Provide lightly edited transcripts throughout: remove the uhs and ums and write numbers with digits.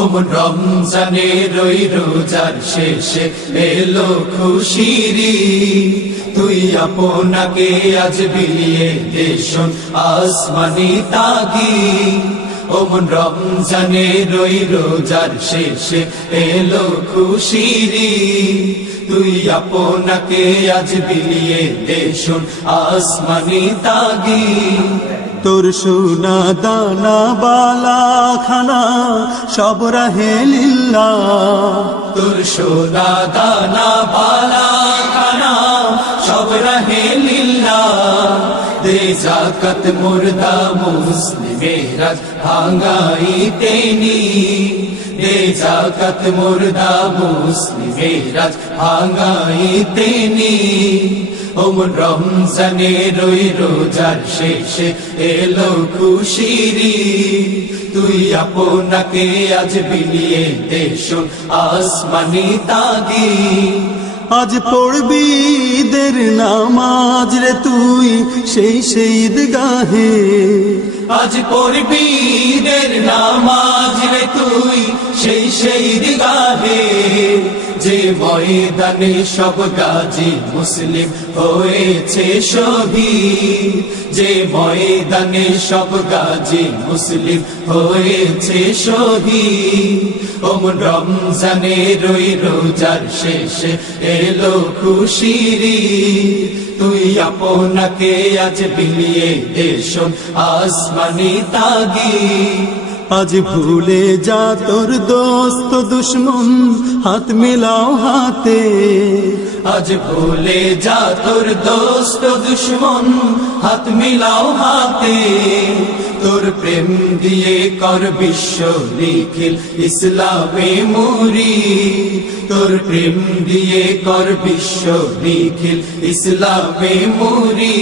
ওমন রমজানের ওই রোজার শেষে এলো খুশির ঈদ, তুই আপনাকে আজ বিলিয়ে দেশন আসমানি তাগিদ। ওমন রমজানের ওই রোজার শেষে এলো খুশির ঈদ, তুই আপনাকে আজ বিলিয়ে দেশন আসমানি তাগিদ। তোর সোনা দানা বালা খানা সব রাহে লিল্লাহ, তোর সোনা দানা বালা খানা সব রাহে লিল্লাহ। দে জাকাত মুর্দা মুসলিমেরা ভাঙাইতে নি, দে জাকাত মুর্দা মুসলিমেরা ভাঙাইতে নি। ওমন রমজানের ওই রোজার শেষে এলো খুশির ঈদ, তুই আপনাকে আজ বিলিয়ে দেশন আসমানি তাগিদ। আজ পড়বি ঈদের নামাজ রে তুই সেই ঈদগাহে, আজ পড়বি ঈদের নামাজ রে তুই সেই ঈদগাহে। যে ময়দানে সব গাজী মুসলিম হয়েছে শহীদ, যে ময়দানে সব গাজী মুসলিম হয়েছে শহীদ। ওমন রমজানের ওই রোজার শেষে এলো খুশির ঈদ, তুই আপনাকে আজ বিলিয়ে দেশন আসমানি তাগিদ। আজ ভুলে যা তোর দোস্ত দুশ্মন হাত মিলাও হাতে, আজ ভুলে যা তোর দোস্ত দুশ্মন হাত মিলাও হাতে। তোর প্রেম দিয়ে কর বিশ্ব নিখিল ইসলামে মুরি, তোর প্রেম দিয়ে কর বিশ্ব নিখিল ইসলামে মুরি।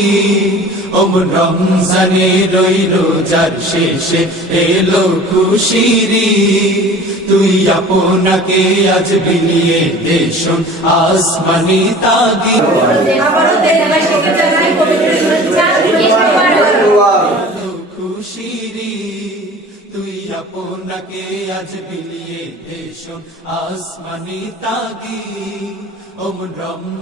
ওমন রমজানের ওই রোজার শেষে এলো খুশির ঈদ, তুই আপনাকে আজ বিলিয়ে দেশন আসমানি তাগিদ। খুশির ঈদ, তুই আপনাকে আজ বিলিয়ে দেশন আসমানি তাগিদ। ওমন রমজান